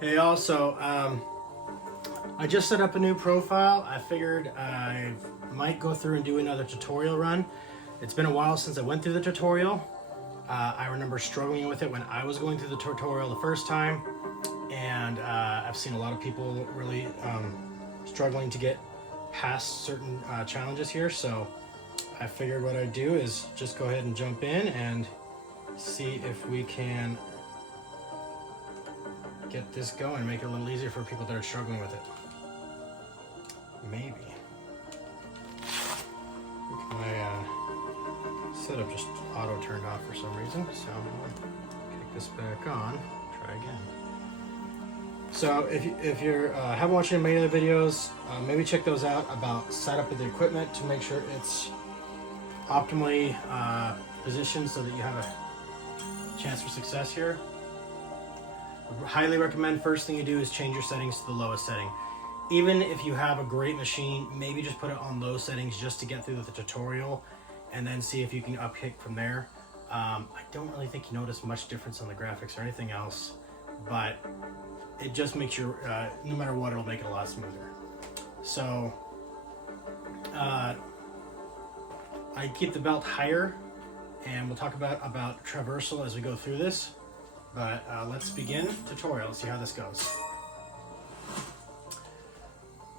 Hey, also, I just set up a new profile. I figured I might go through and do another tutorial run. It's been a while since I went through the tutorial. I remember struggling with it when I was going through the tutorial the first time, and I've seen a lot of people really struggling to get past certain challenges here, so I figured what I'd do is just go ahead and jump in and see if we can get this going, make it a little easier for people that are struggling with it. Maybe. My setup just auto turned off for some reason, so I'll kick this back on, try again. So if you haven't watched any of my other videos, maybe check those out about setup of the equipment to make sure it's optimally positioned so that you have a chance for success here. I highly recommend first thing you do is change your settings to the lowest setting. Even if you have a great machine, maybe just put it on low settings just to get through the tutorial and then see if you can upkick from there. I don't really think you notice much difference on the graphics or anything else, but it just makes your, no matter what, it'll make it a lot smoother. So, I keep the belt higher, and we'll talk about traversal as we go through this. But let's begin tutorial, see how this goes.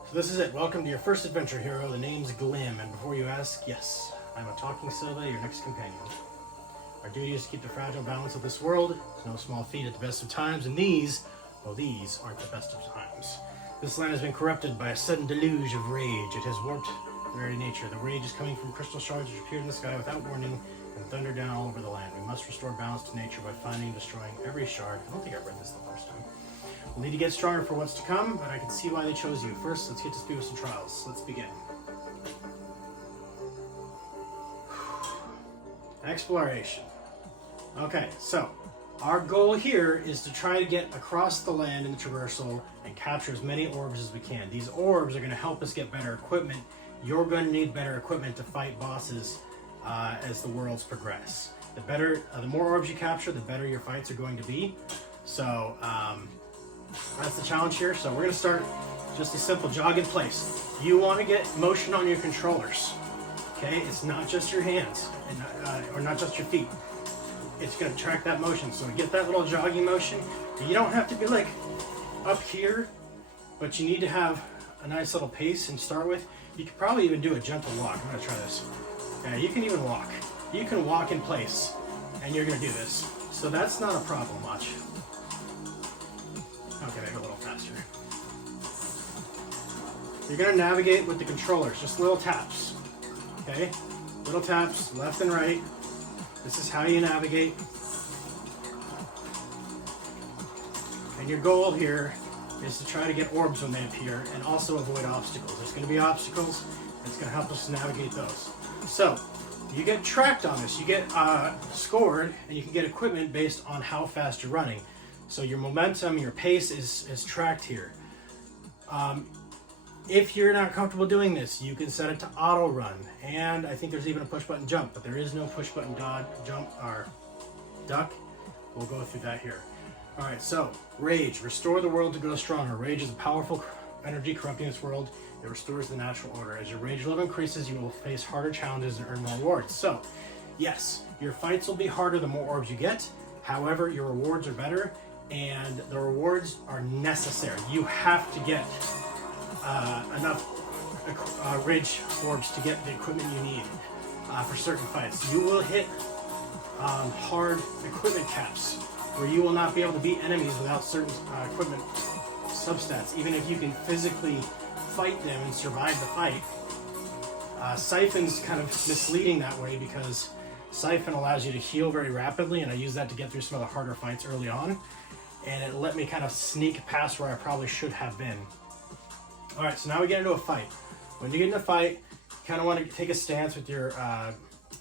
So this is it. Welcome to your first adventure hero. The name's Glim, and before you ask, yes, I'm a talking Silva, your next companion. Our duty is to keep the fragile balance of this world. It's no small feat at the best of times, and these, well, these aren't the best of times. This land has been corrupted by a sudden deluge of rage. It has warped the very nature. The rage is coming from crystal shards which appeared in the sky without warning and thunder down all over the land. We must restore balance to nature by finding and destroying every shard. I don't think I read this the first time. We'll need to get stronger for what's to come, but I can see why they chose you. First, let's get to speed with some trials. Let's begin. Exploration. Okay, so our goal here is to try to get across the land in the traversal and capture as many orbs as we can. These orbs are going to help us get better equipment. You're going to need better equipment to fight bosses as the worlds progress. The more orbs you capture, the better your fights are going to be. So that's the challenge here. So we're going to start just a simple jog in place. You want to get motion on your controllers. Okay, it's not just your hands or not just your feet. It's going to track that motion. So get that little jogging motion. You don't have to be like up here, but you need to have a nice little pace and start with. You could probably even do a gentle walk. I'm going to try this. Yeah, you can even walk. You can walk in place, and you're going to do this. So that's not a problem, watch. Okay, maybe a little faster. You're going to navigate with the controllers, just little taps. Okay? Little taps, left and right. This is how you navigate. And your goal here is to try to get orbs when they appear and also avoid obstacles. There's going to be obstacles, and it's going to help us navigate those. So, you get tracked on this. You get scored, and you can get equipment based on how fast you're running. So your momentum, your pace is tracked here. If you're not comfortable doing this, you can set it to auto run. And I think there's even a push button jump, but there is no push button dodge, jump, or duck. We'll go through that here. All right, so rage. Restore the world to grow stronger. Rage is a powerful energy corrupting this world. It restores the natural order. As your rage level increases, you will face harder challenges and earn more rewards. So, yes, your fights will be harder the more orbs you get. However, your rewards are better, and the rewards are necessary. You have to get enough rage orbs to get the equipment you need for certain fights. You will hit hard equipment caps where you will not be able to beat enemies without certain equipment substats, even if you can physically fight them and survive the fight. Siphon's kind of misleading that way because Siphon allows you to heal very rapidly, and I use that to get through some of the harder fights early on, and it let me kind of sneak past where I probably should have been. Alright, so now we get into a fight. When you get in a fight, you kind of want to take a stance with your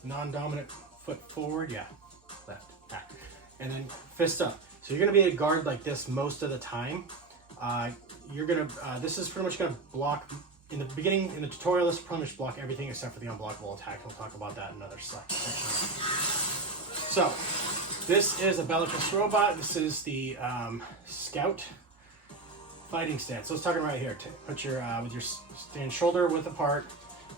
non-dominant foot forward, left, back, and then fist up. So you're going to be a guard like this most of the time. This is pretty much going to block, in the beginning, in the tutorial, this will pretty much block everything except for the unblockable attack. We'll talk about that in another section. So, this is a Bellicus robot. This is the Scout. fighting stance. So let's talk right here. Put your with your stand shoulder width apart.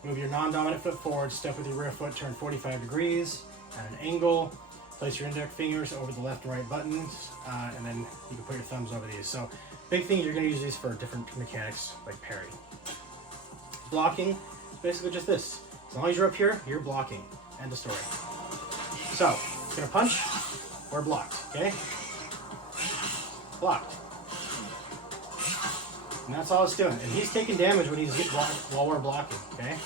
Move your non-dominant foot forward. Step with your rear foot. Turn 45 degrees at an angle. Place your index fingers over the left and right buttons, and then you can put your thumbs over these. So, big thing, you're going to use these for different mechanics like parry. Blocking, basically just this. As long as you're up here, you're blocking. End of story. So, you're going to punch or blocked, okay? Blocked. And that's all it's doing. And he's taking damage when he's getting blocked while we're blocking, okay?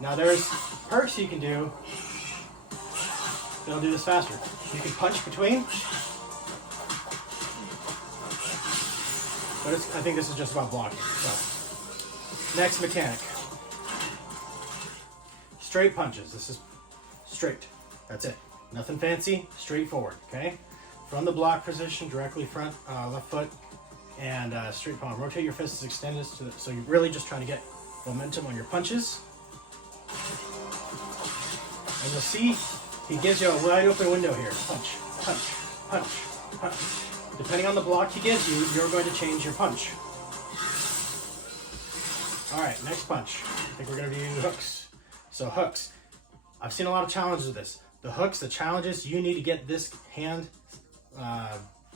Now there's perks you can do that'll do this faster. You can punch between. But I think this is just about blocking. So, next mechanic. Straight punches. This is straight. That's it. Nothing fancy. Straightforward, okay? From the block position, directly front, left foot, and straight palm. Rotate your fists, extend this to so you're really just trying to get momentum on your punches. And you'll see he gives you a wide open window here. Punch, punch, punch, punch. Depending on the block he gives you, you're going to change your punch. All right, next punch. I think we're going to do hooks. So hooks. I've seen a lot of challenges with this. The hooks, the challenges, you need to get this hand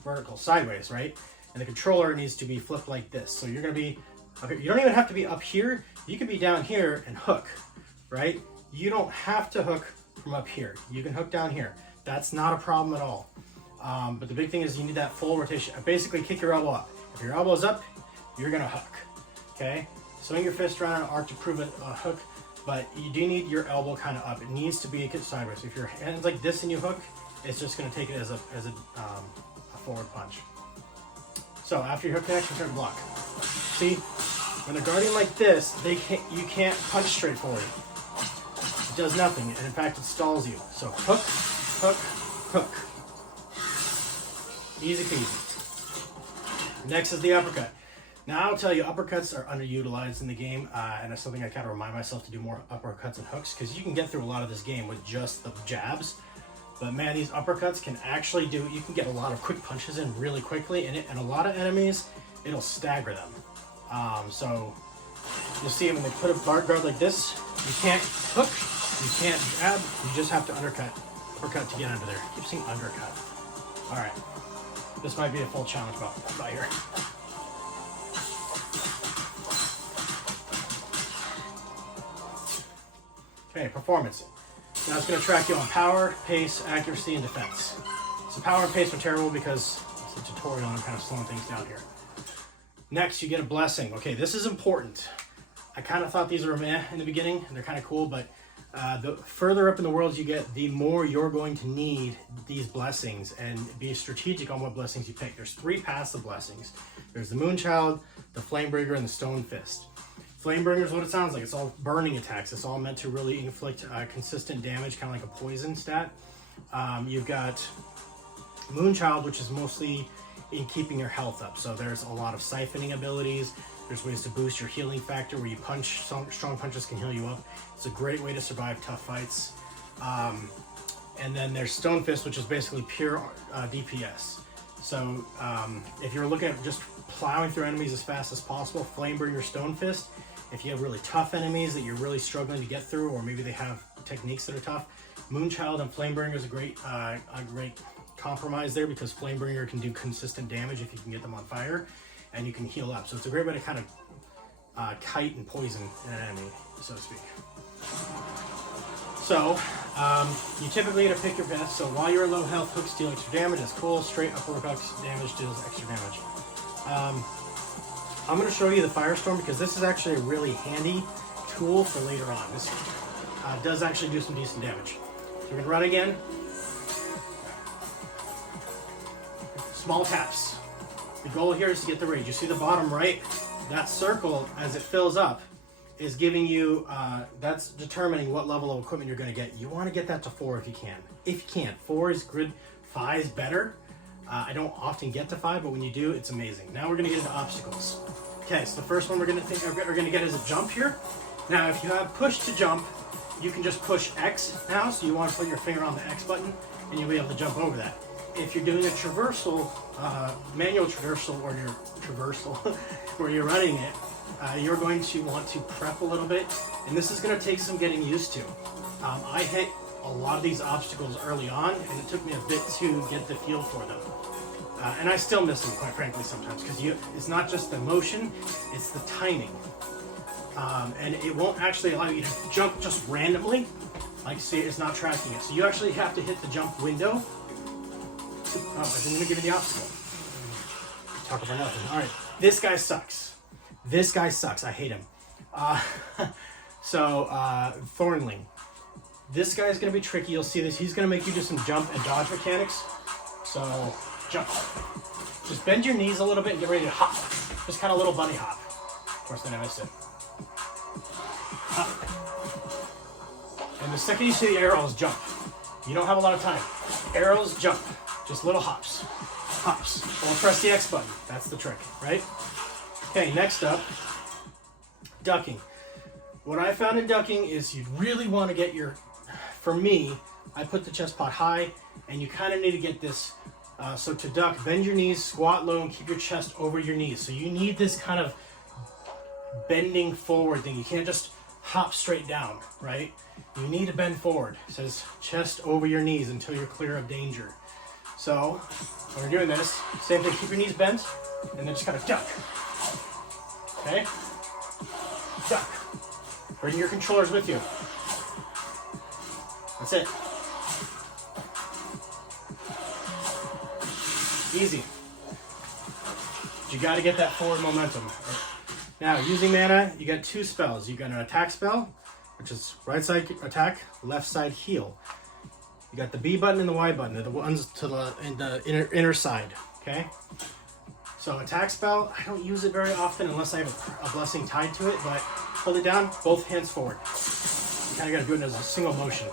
vertical, sideways, right? And the controller needs to be flipped like this. So you're going to be up here. You don't even have to be up here. You can be down here and hook, right? You don't have to hook from up here. You can hook down here. That's not a problem at all. But the big thing is you need that full rotation. Basically, kick your elbow up. If your elbow's up, you're going to hook, okay? Swing your fist around an arc to prove it a hook, but you do need your elbow kind of up. It needs to be sideways. If your hand's like this and you hook, it's just going to take it as a forward punch. So after your hook connection, turn to block. See, when they're guarding like this, you can't punch straight forward. It does nothing, and in fact, it stalls you. So hook, hook, hook. Easy peasy. Next is the uppercut. Now I'll tell you, uppercuts are underutilized in the game, and it's something I kind of remind myself to do more uppercuts and hooks, because you can get through a lot of this game with just the jabs. But man, these uppercuts can actually you can get a lot of quick punches in really quickly, and a lot of enemies, it'll stagger them. So you'll see when they put a guard like this, you can't hook, you can't jab, you just have to uppercut to get under there. I keep saying undercut. All right, this might be a full challenge by here. Okay, performance. Now it's going to track you on power, pace, accuracy, and defense. So power and pace are terrible because it's a tutorial and I'm kind of slowing things down here. Next, you get a blessing. Okay, this is important. I kind of thought these were meh in the beginning, and they're kind of cool, but the further up in the world you get, the more you're going to need these blessings, and be strategic on what blessings you pick. There's 3 passive blessings. There's the Moonchild, the Flamebringer, and the Stone Fist. Flamebringer is what it sounds like. It's all burning attacks. It's all meant to really inflict consistent damage, kind of like a poison stat. You've got Moonchild, which is mostly in keeping your health up. So there's a lot of siphoning abilities. There's ways to boost your healing factor where you punch, strong punches can heal you up. It's a great way to survive tough fights. And then there's Stone Fist, which is basically pure DPS. So if you're looking at just plowing through enemies as fast as possible, Flamebringer, Stone Fist. If you have really tough enemies that you're really struggling to get through, or maybe they have techniques that are tough, Moonchild and Flamebringer is a great compromise there, because Flamebringer can do consistent damage if you can get them on fire, and you can heal up. So it's a great way to kind of kite and poison an enemy, so to speak. So you typically get to pick your best. So while you're at low health, hooks deal extra damage. That's cool. Straight upper hooks damage deals extra damage. I'm going to show you the Firestorm because this is actually a really handy tool for later on. This does actually do some decent damage. So we're going to run again. Small taps. The goal here is to get the rage. You see the bottom right? That circle, as it fills up, is giving you, that's determining what level of equipment you're going to get. You want to get that to 4 if you can. If you can. 4 is good. 5 is better. I don't often get to 5, but when you do, it's amazing. Now we're going to get into obstacles. Okay, so the first one we're going to get is a jump here. Now, if you have push to jump, you can just push X now. So you want to put your finger on the X button, and you'll be able to jump over that. if you're doing a traversal, manual traversal, or your traversal, where you're running it, you're going to want to prep a little bit, and this is going to take some getting used to. I hit a lot of these obstacles early on, and it took me a bit to get the feel for them. And I still miss them, quite frankly, sometimes, because it's not just the motion, it's the timing. And it won't actually allow you to jump just randomly. Like, see, it's not tracking it. So you actually have to hit the jump window. Oh, I didn't even give you the obstacle. Talk about nothing. All right, this guy sucks. This guy sucks. I hate him. Thornling. This guy's going to be tricky. You'll see this. He's going to make you do some jump and dodge mechanics. So, jump. Just bend your knees a little bit and get ready to hop. Just kind of little bunny hop. Of course, then I missed it. Hop. And the second you see the arrows, jump. You don't have a lot of time. Arrows, jump. Just little hops. Hops. Or press the X button. That's the trick, right? Okay, next up, ducking. What I found in ducking is you really want to get your, for me, I put the chest pot high, and you kind of need to get this, so to duck, bend your knees, squat low, and keep your chest over your knees. So you need this kind of bending forward thing. You can't just hop straight down, right? You need to bend forward. It says chest over your knees until you're clear of danger. So when you're doing this, same thing, keep your knees bent, and then just kind of duck. Okay? Duck. Bring your controllers with you. That's it. Easy. You got to get that forward momentum. Now, using mana, you got two spells. You got an attack spell, which is right side attack, left side heal. You got the B button and the Y button. They're the ones to the inner side. Okay? So attack spell, I don't use it very often unless I have a blessing tied to it, but hold it down, both hands forward. You kind of got to do it as a single motion.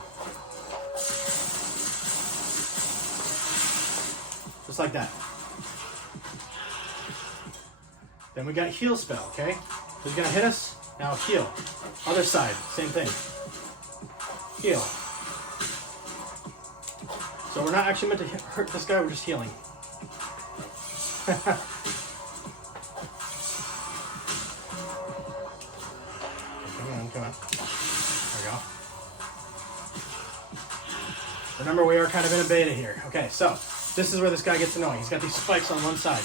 Just like that. Then we got heal spell, okay? He's going to hit us, now heal. Other side, same thing. Heal. So we're not actually meant to hurt this guy, we're just healing. Come on. There we go. Remember, we are kind of in a beta here. Okay, so this is where this guy gets annoying. He's got these spikes on one side.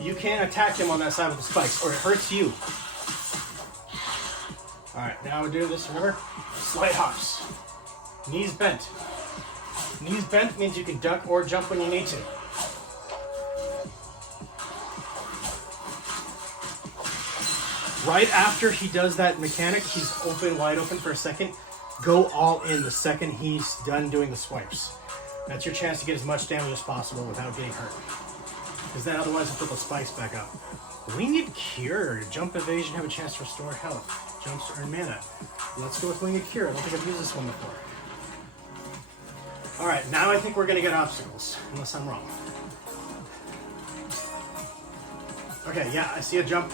You can't attack him on that side with the spikes, or it hurts you. Alright, now we're doing this, remember? Slight hops. Knees bent. Knees bent means you can duck or jump when you need to. Right after he does that mechanic, he's wide open for a second. Go all in the second he's done doing the swipes. That's your chance to get as much damage as possible without getting hurt. Because then otherwise he'll put the spikes back up. Winged Cure. Jump evasion, have a chance to restore health. Jumps to earn mana. Let's go with Winged Cure. I don't think I've used this one before. Alright, now I think we're going to get obstacles. Unless I'm wrong. Okay, yeah, I see a jump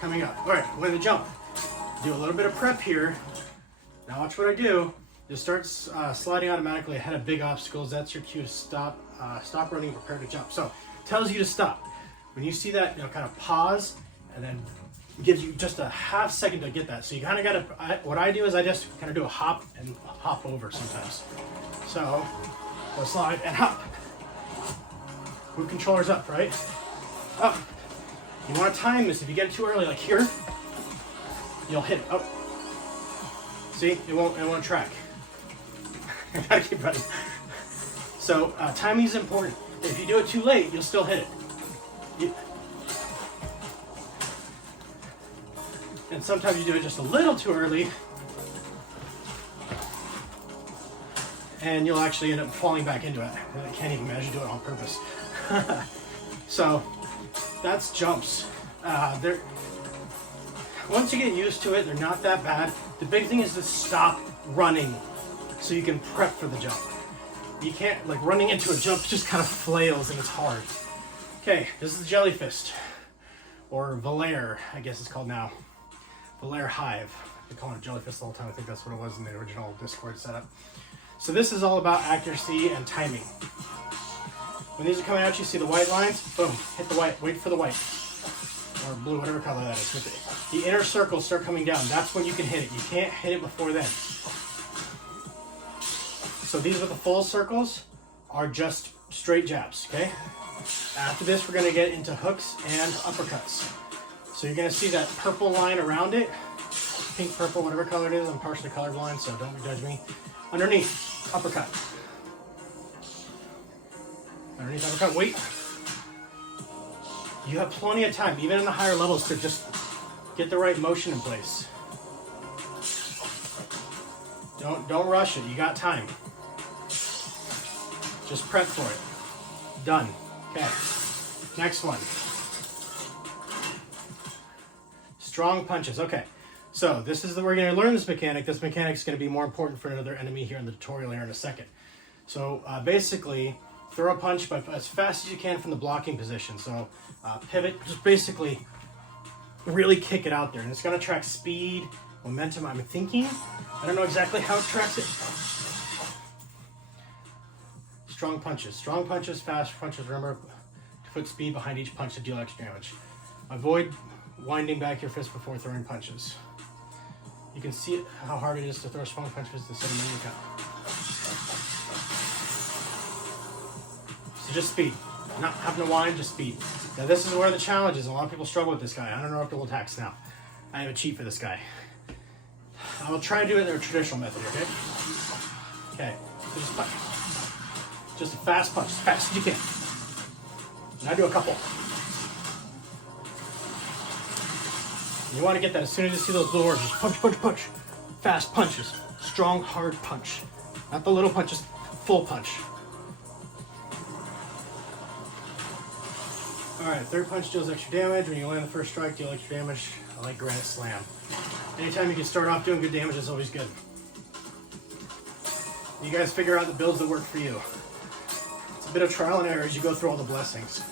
coming up. Alright, I'm going to jump. Do a little bit of prep here. Now watch what I do. You'll start sliding automatically ahead of big obstacles. That's your cue to stop. Stop running, prepare to jump. So, it tells you to stop. When you see that, kind of pause, and then it gives you just a half second to get that. So you kind of got to, what I do is I just kind of do a hop and hop over sometimes. So, go slide and hop. Move controllers up, right? Up. You want to time this. If you get it too early, like here, you'll hit it. Oh. See, it won't track. I gotta keep running. So timing is important. If you do it too late, you'll still hit it. And sometimes you do it just a little too early, and you'll actually end up falling back into it. I can't even imagine doing it on purpose. So that's jumps. Once you get used to it, they're not that bad. The big thing is to stop running so you can prep for the jump. You can't, like, running into a jump just kind of flails and it's hard. Okay, this is the Jelly Fist. Or Valair, I guess it's called now. Valair Hive. I've been calling it Jelly Fist the whole time. I think that's what it was in the original Discord setup. So this is all about accuracy and timing. When these are coming at you, see the white lines? Boom, hit the white, wait for the white. Or blue, whatever color that is. The inner circles start coming down. That's when you can hit it. You can't hit it before then. So these with the full circles are just straight jabs, okay? After this, we're gonna get into hooks and uppercuts. So you're gonna see that purple line around it, pink, purple, whatever color it is. I'm partially colorblind, so don't judge me. Underneath, uppercut. Underneath uppercut, wait. You have plenty of time, even in the higher levels, to just get the right motion in place. Don't rush it, you got time. Just prep for it. Done. Okay, next one. Strong punches, okay. So this is we're gonna learn this mechanic. This mechanic is gonna be more important for another enemy here in the tutorial here in a second. So basically, throw a punch by as fast as you can from the blocking position. So pivot, just basically really kick it out there. And it's gonna track speed, momentum, I'm thinking. I don't know exactly how it tracks it. Strong punches, fast punches. Remember to put speed behind each punch to deal extra damage. Avoid winding back your fist before throwing punches. You can see how hard it is to throw strong punches instead of moving count. So just speed. Not having to wind, just speed. Now this is where the challenge is. A lot of people struggle with this guy. Interruptible attacks now. I have a cheat for this guy. I will try to do it in a traditional method, okay? Okay, so just punch. Just a fast punch, as fast as you can. And I do a couple. You want to get that as soon as you see those blue orbs. Just punch, punch, punch. Fast punches. Strong, hard punch. Not the little punches, full punch. Alright, third punch deals extra damage. When you land the first strike, deal extra damage. I like Granite Slam. Anytime you can start off doing good damage, is always good. You guys figure out the builds that work for you. It's a bit of trial and error as you go through all the blessings.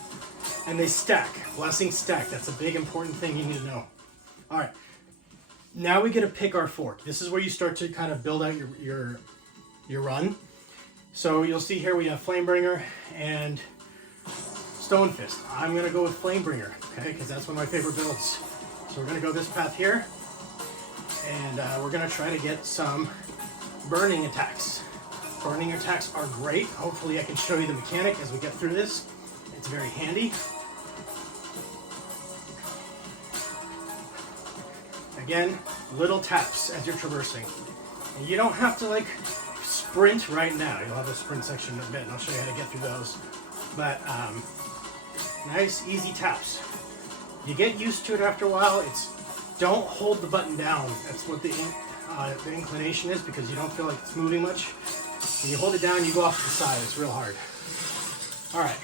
And they stack. Blessings stack. That's a big important thing you need to know. Alright. Now we get to pick our fork. This is where you start to kind of build out your run. So you'll see here we have Flamebringer and Stone Fist. I'm going to go with Flamebringer, okay, because that's one of my favorite builds. So we're going to go this path here, and we're going to try to get some burning attacks. Burning attacks are great. Hopefully I can show you the mechanic as we get through this. It's very handy. Again, little taps as you're traversing. And you don't have to like sprint right now. You'll have a sprint section in a bit, and I'll show you how to get through those. But nice, easy taps. You get used to it after a while. Don't hold the button down. That's what the inclination is, because you don't feel like it's moving much. When you hold it down, you go off to the side. It's real hard. All right.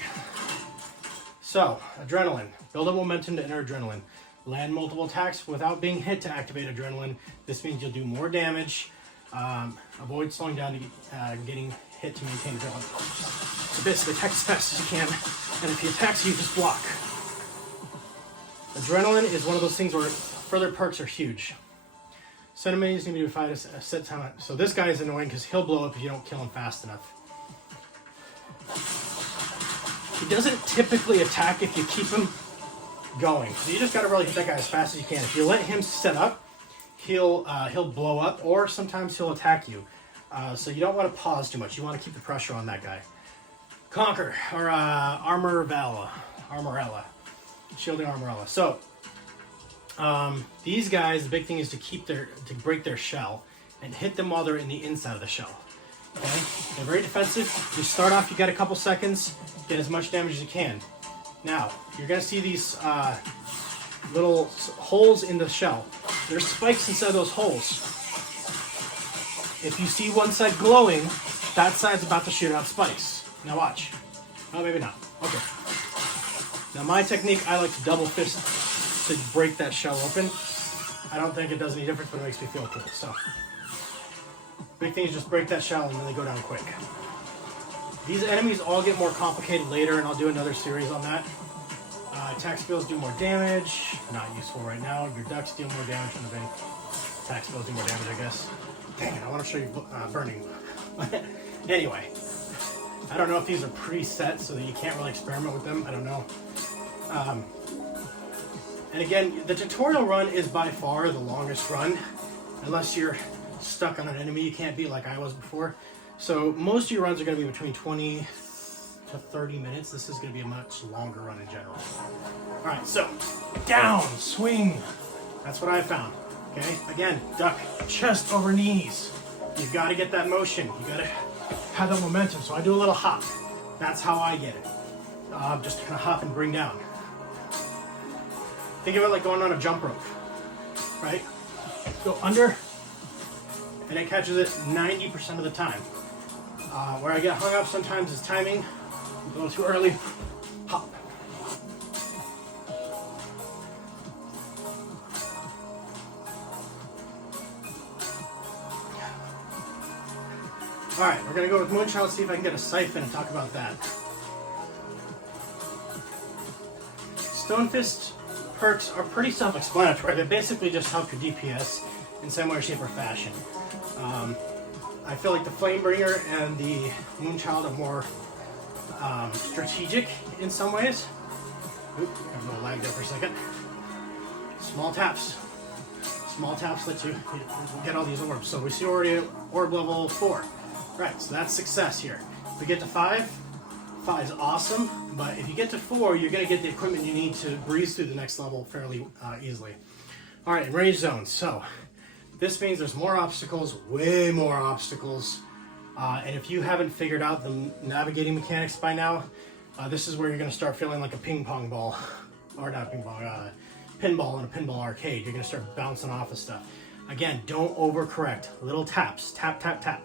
So, adrenaline. Build up momentum to enter adrenaline. Land multiple attacks without being hit to activate adrenaline. This means you'll do more damage. Avoid slowing down to getting hit to maintain adrenaline. So basically, attack as fast as you can, and if he attacks you, just block. Adrenaline is one of those things where further perks are huge. Some enemies need to fight a set time. So this guy is annoying because he'll blow up if you don't kill him fast enough. He doesn't typically attack if you keep him going. So you just got to really hit that guy as fast as you can. If you let him set up, he'll blow up, or sometimes he'll attack you. So you don't want to pause too much. You want to keep the pressure on that guy. Conquer, or Armorella. Shielding Armorella. So these guys, the big thing is to break their shell and hit them while they're in the inside of the shell. Okay? They're very defensive. You start off, you got a couple seconds, get as much damage as you can. Now, you're going to see these little holes in the shell. There's spikes inside those holes. If you see one side glowing, that side's about to shoot out spikes. Now watch. Oh, maybe not. Okay. Now my technique, I like to double fist to break that shell open. I don't think it does any difference, but it makes me feel cool. So, big thing is just break that shell and then they go down quick. These enemies all get more complicated later, and I'll do another series on that. Attack spells do more damage. Not useful right now. Your ducks deal more damage from the vein. Attack spells do more damage, I guess. Dang it, I want to show you burning. Anyway, I don't know if these are preset so that you can't really experiment with them. I don't know. And again, the tutorial run is by far the longest run, unless you're stuck on an enemy you can't beat like I was before. So most of your runs are going to be between 20 to 30 minutes. This is going to be a much longer run in general. All right, so down, swing. That's what I found. Okay, again, duck, chest over knees. You've got to get that motion. You got to have that momentum. So I do a little hop. That's how I get it. Just kind of hop and bring down. Think of it like going on a jump rope, right? Go under, and it catches it 90% of the time. Where I get hung up sometimes is timing. A little too early, hop. All right, we're gonna go with Moonchild, see if I can get a siphon and talk about that. Stonefist perks are pretty self-explanatory. They basically just help your DPS in some way, shape, or fashion. I feel like the Flamebringer and the Moonchild are more strategic in some ways. Oop, there's no lag there for a second. Small taps. Small taps let you get all these orbs. So we see already orb level 4. Right, so that's success here. If we get to 5, 5 is awesome, but if you get to 4, you're going to get the equipment you need to breeze through the next level fairly easily. All right, Enraged Zones. So this means there's more obstacles, way more obstacles. And if you haven't figured out the navigating mechanics by now, this is where you're going to start feeling like a ping pong ball, or not ping pong, pinball in a pinball arcade. You're going to start bouncing off of stuff. Again, don't overcorrect. Little taps, tap, tap, tap.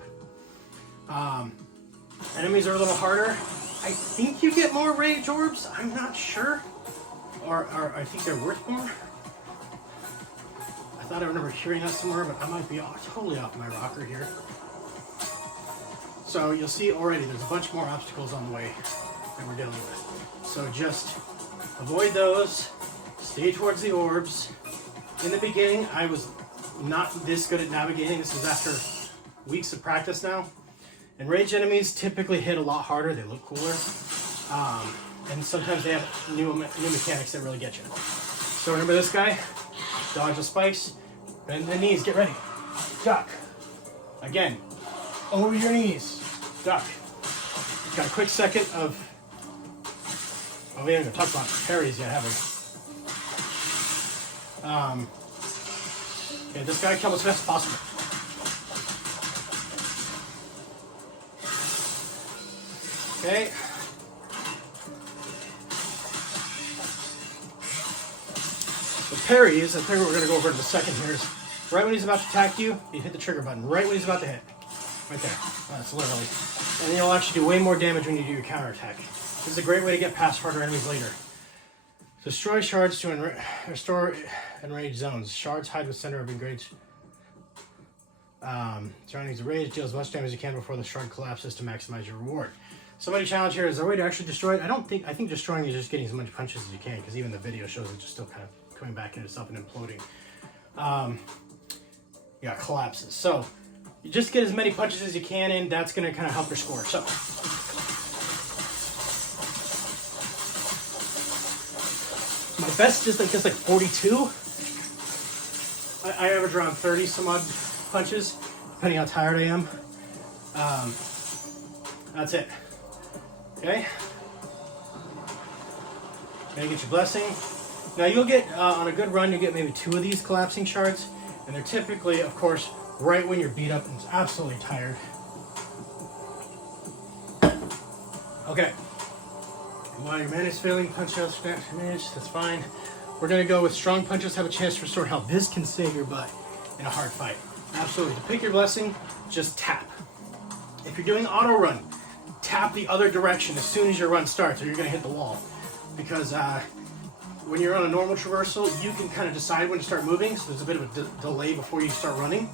Enemies are a little harder. I think you get more rage orbs. I'm not sure. Or I think they're worth more. I thought I remember hearing that somewhere, but I might be totally off my rocker here. So you'll see already there's a bunch more obstacles on the way that we're dealing with. So just avoid those. Stay towards the orbs. In the beginning, I was not this good at navigating. This is after weeks of practice now. Enraged enemies typically hit a lot harder. They look cooler. And sometimes they have new mechanics that really get you. So remember this guy? Dodge the spikes. Bend the knees. Get ready. Duck. Again. Over your knees. Duck. Got a quick second of... Oh, we haven't even talked about parries yet, have we? Okay, this guy kill as fast as possible. Okay. The parries, the thing we're going to go over in a second here, is right when he's about to attack you, you hit the trigger button. Right when he's about to hit. Right there. That's literally. And you'll actually do way more damage when you do your counterattack. This is a great way to get past harder enemies later. Destroy shards to restore enraged zones. Shards hide with center of enraged. Surroundings enraged, deal as much damage as you can before the shard collapses to maximize your reward. Somebody challenge here, is there a way to actually destroy it? I think destroying is just getting as many punches as you can, because even the video shows it just still kind of coming back into itself and imploding. Yeah, collapses. So you just get as many punches as you can in, that's going to kind of help your score. So my best is like 42. I average around 30 some odd punches, depending how tired I am. That's it. Okay. Gonna get your blessing. Now you'll get, on a good run, you'll get maybe 2 of these collapsing shards. And they're typically, of course, right when you're beat up and absolutely tired. Okay. While your mana is failing, punch out damage, that's fine. We're gonna go with strong punches, have a chance to restore health. This can save your butt in a hard fight. Absolutely. To pick your blessing, just tap. If you're doing auto run, tap the other direction as soon as your run starts, or you're going to hit the wall. Because when you're on a normal traversal, you can kind of decide when to start moving, so there's a bit of a delay before you start running.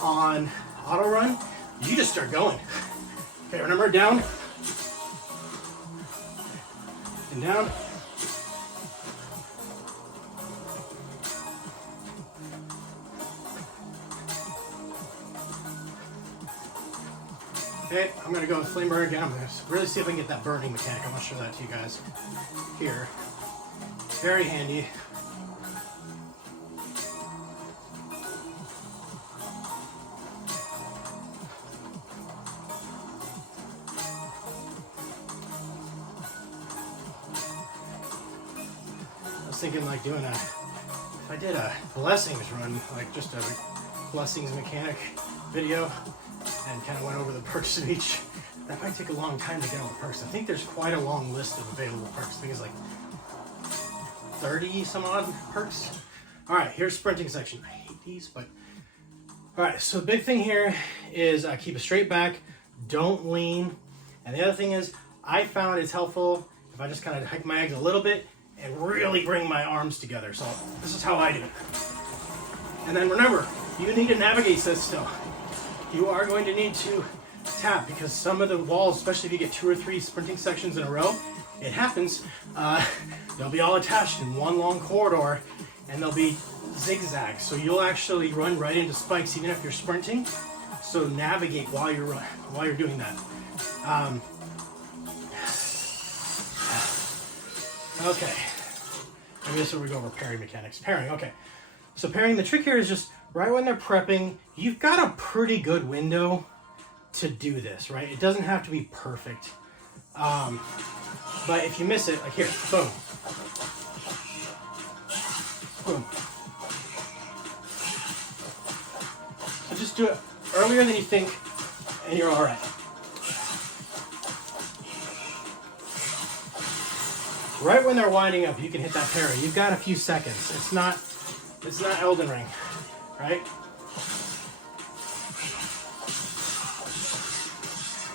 On auto run, you just start going. Okay, remember, down. And down. Okay, I'm gonna go with Flame Burn again. I'm gonna really see if I can get that burning mechanic. I want to show that to you guys here. It's very handy. I was thinking like doing if I did a blessings run, like just a blessings mechanic video, and kind of went over the perks of each. That might take a long time to get all the perks. I think there's quite a long list of available perks. I think it's like 30 some odd perks. All right, here's sprinting section. I hate these, but all right. So the big thing here is keep a straight back, don't lean, and the other thing is I found it's helpful if I just kind of hike my legs a little bit and really bring my arms together. So this is how I do it. And then remember, you need to navigate this still. You are going to need to tap because some of the walls, especially if you get 2 or 3 sprinting sections in a row, it happens. They'll be all attached in one long corridor, and they'll be zigzags. So you'll actually run right into spikes even if you're sprinting. So navigate while you're doing that. Okay. Maybe this is where we go over parry mechanics. Parrying. Okay. So parrying. The trick here is just right when they're prepping, you've got a pretty good window to do this, right? It doesn't have to be perfect. But if you miss it, like here, boom. Boom. So just do it earlier than you think, and you're all right. Right when they're winding up, you can hit that parry. You've got a few seconds. It's not Elden Ring, right?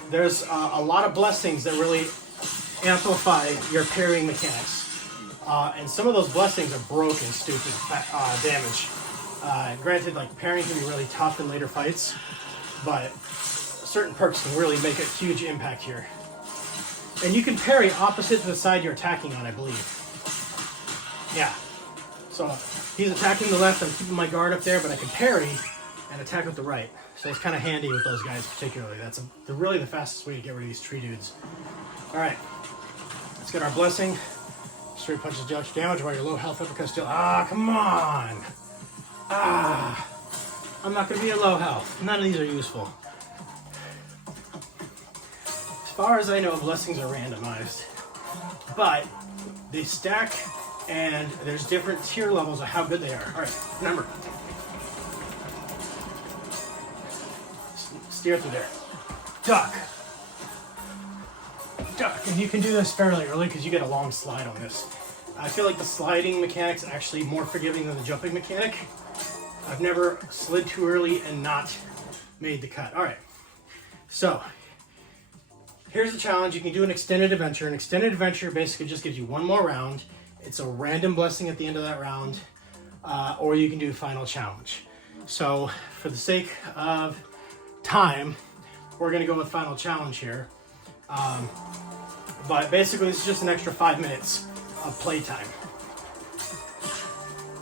There's a lot of blessings that really amplify your parrying mechanics. And some of those blessings are broken, stupid damage. Granted, like parrying can be really tough in later fights, but certain perks can really make a huge impact here. And you can parry opposite to the side you're attacking on, I believe. Yeah. So he's attacking the left, I'm keeping my guard up there, but I can parry and attack with the right. So it's kind of handy with those guys particularly. That's really the fastest way to get rid of these tree dudes. All right, let's get our blessing. Straight punches deal damage while you're low health uppercuts still. Ah, come on. Ah, I'm not gonna be at low health. None of these are useful. As far as I know, blessings are randomized, but they stack and there's different tier levels of how good they are. All right, remember. Steer through there. Duck. Duck. And you can do this fairly early because you get a long slide on this. I feel like the sliding mechanic's actually more forgiving than the jumping mechanic. I've never slid too early and not made the cut. All right. So here's the challenge. You can do an extended adventure. An extended adventure basically just gives you one more round. It's a random blessing at the end of that round. Or you can do final challenge. So for the sake of time, we're going to go with final challenge here. But basically it's just an extra 5 minutes of playtime.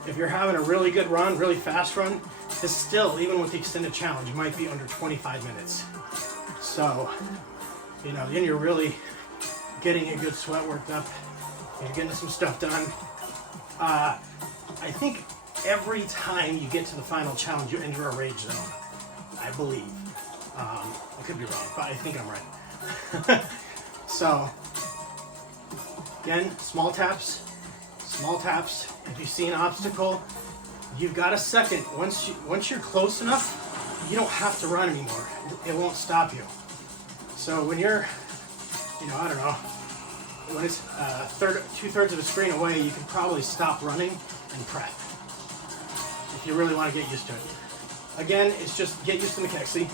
If you're having a really good run, really fast run, this still, even with the extended challenge, might be under 25 minutes. So, you know, then you're really getting a good sweat worked up. You're getting some stuff done. I think every time you get to the final challenge, you enter a rage zone, I believe. I could be wrong, but I think I'm right. So, again, small taps. If you see an obstacle, you've got a second. Once you're close enough, you don't have to run anymore. It won't stop you. So when you're, I don't know, when it's 2/3 of the screen away, you can probably stop running and prep if you really want to get used to it. Again, it's just get used to the mechanics. See?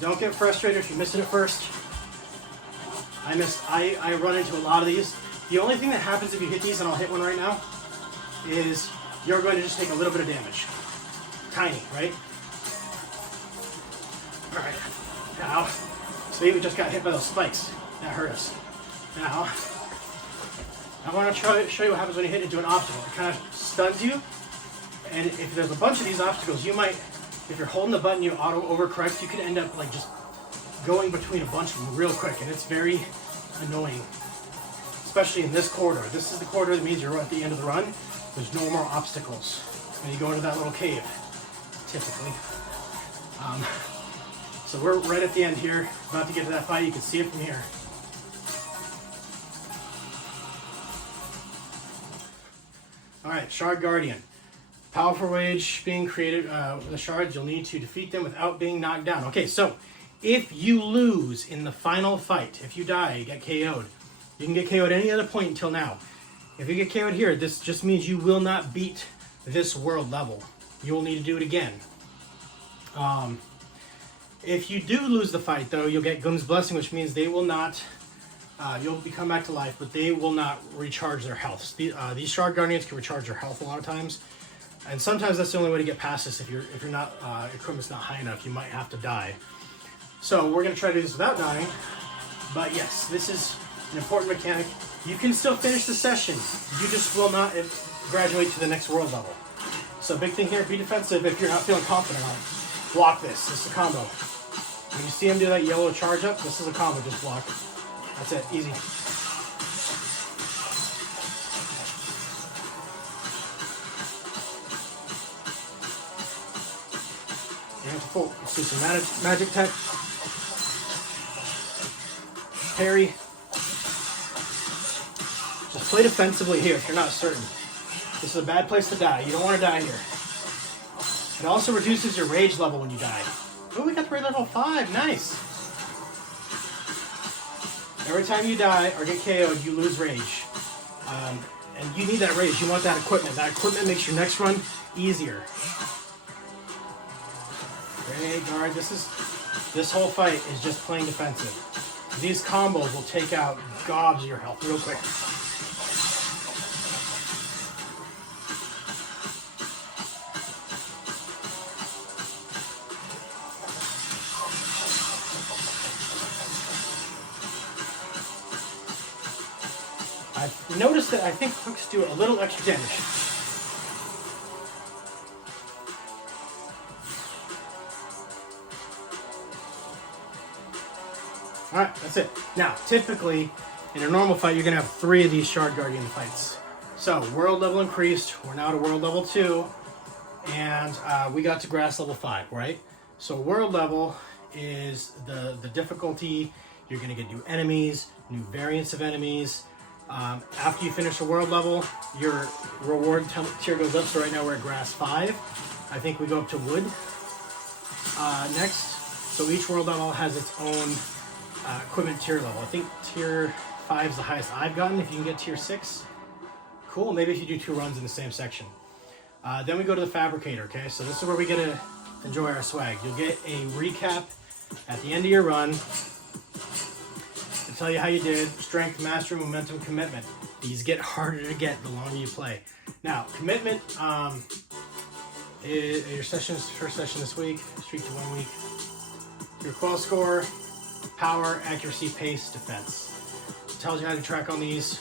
Don't get frustrated if you miss it at first. I run into a lot of these. The only thing that happens if you hit these, and I'll hit one right now, is you're going to just take a little bit of damage. Tiny, right? Alright. Now, see, we just got hit by those spikes. That hurt us. Now, I want to show you what happens when you hit into an obstacle. It kind of stuns you, And if there's a bunch of these obstacles, you might, if you're holding the button, you auto overcorrect, you could end up like just going between a bunch of them real quick, and it's very annoying, especially in this corridor. This is the corridor that means you're at the end of the run. There's no more obstacles. And you go into that little cave, typically. So we're right at the end here, about to get to that fight. You can see it from here. Alright, Shard Guardian. Powerful rage being created with the shards. You'll need to defeat them without being knocked down. Okay, so if you lose in the final fight, if you die, you get KO'd. You can get KO'd any other point until now. If you get KO'd here, this just means you will not beat this world level. You will need to do it again. If you do lose the fight, though, you'll get Gum's Blessing, which means they will not, you'll become back to life, but they will not recharge their health. These Shard Guardians can recharge their health a lot of times, and sometimes that's the only way to get past this. If you're not, equipment's not high enough, you might have to die. So we're going to try to do this without dying, but yes, this is an important mechanic. You can still finish the session, you just will not graduate to the next world level. So big thing here, be defensive if you're not feeling confident on it. Block this. This is a combo. When you see him do that yellow charge up, this is a combo. Just block. That's it. Easy. Let's do some magic tech. Parry. Just play defensively here if you're not certain. This is a bad place to die. You don't want to die here. It also reduces your rage level when you die. Oh, we got to rage level 5. Nice. Every time you die or get KO'd, you lose rage. And you need that rage. You want that equipment. That equipment makes your next run easier. Great guard. This whole fight is just playing defensive. These combos will take out gobs of your health real quick. I've noticed that I think hooks do a little extra damage. Alright, that's it. Now, typically, in a normal fight, you're going to have 3 of these Shard Guardian fights. So, world level increased. We're now to world level 2. And we got to grass level 5, right? So, world level is the difficulty. You're going to get new enemies, new variants of enemies. After you finish a world level, your reward tier goes up. So right now we're at grass 5. I think we go up to wood next. So each world level has its own equipment tier level. I think tier 5 is the highest I've gotten. If you can get tier 6, cool. Maybe if you do 2 runs in the same section. Then we go to the Fabricator, okay? So this is where we get to enjoy our swag. You'll get a recap at the end of your run. Tell you how you did. Strength, mastery, momentum, commitment. These get harder to get the longer you play. Now, commitment is your first session this week, streak to 1 week. Your qual score, power, accuracy, pace, defense. It tells you how to track on these.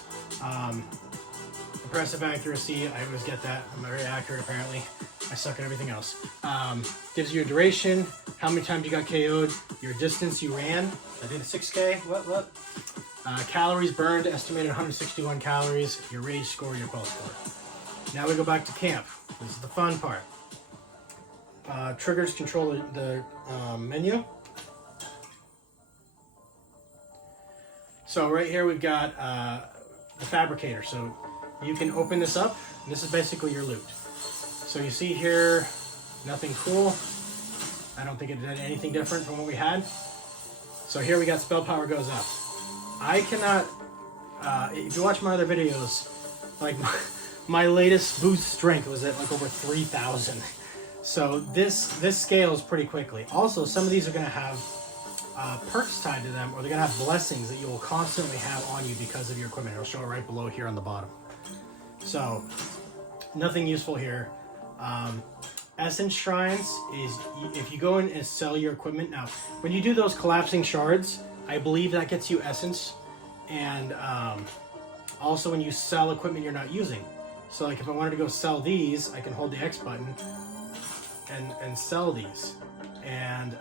Impressive accuracy, I always get that. I'm very accurate apparently. I suck at everything else. Gives you a duration, how many times you got KO'd, your distance you ran. I did a 6K, what? Calories burned, estimated 161 calories, your rage score, your qual score. Now we go back to camp. This is the fun part. Triggers control the menu. So right here we've got the Fabricator. So you can open this up, and this is basically your loot. So you see here, nothing cool. I don't think it did anything different from what we had. So here we got spell power goes up. I cannot, if you watch my other videos, like my latest boost strength was at like over 3,000. So this scales pretty quickly. Also, some of these are going to have perks tied to them, or they're going to have blessings that you will constantly have on you because of your equipment. It'll show it right below here on the bottom. So nothing useful here. Essence Shrines is if you go in and sell your equipment. Now, when you do those collapsing shards, I believe that gets you Essence. And also when you sell equipment you're not using. So like if I wanted to go sell these, I can hold the X button and sell these. And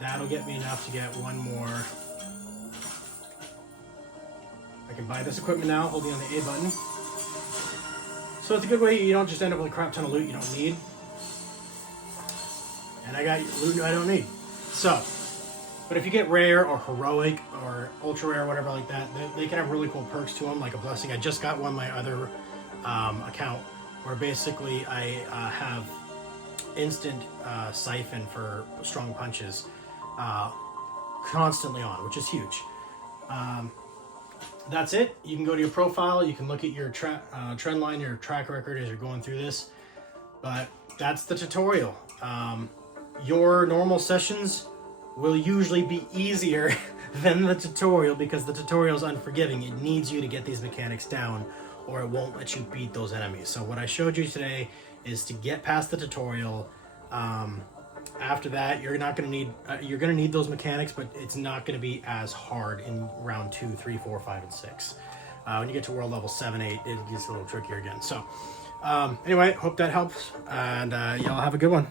that'll get me enough to get one more. I can buy this equipment now, holding on the A button. So it's a good way you don't just end up with a crap ton of loot you don't need. And I got loot I don't need. So, but if you get rare or heroic or ultra rare or whatever like that, they can have really cool perks to them, like a blessing. I just got one on my other account where basically I have instant siphon for strong punches constantly on, which is huge. That's it. You can go to your profile. You can look at your trend line, your track record as you're going through this. But that's the tutorial. Your normal sessions will usually be easier than the tutorial because the tutorial is unforgiving. It needs you to get these mechanics down or it won't let you beat those enemies. So what I showed you today is to get past the tutorial. After that, you're not going to need you're going to need those mechanics, but it's not going to be as hard in round 2, 3, 4, 5, and 6. When you get to world level 7, 8, it gets a little trickier again. So anyway, hope that helps, and y'all have a good one.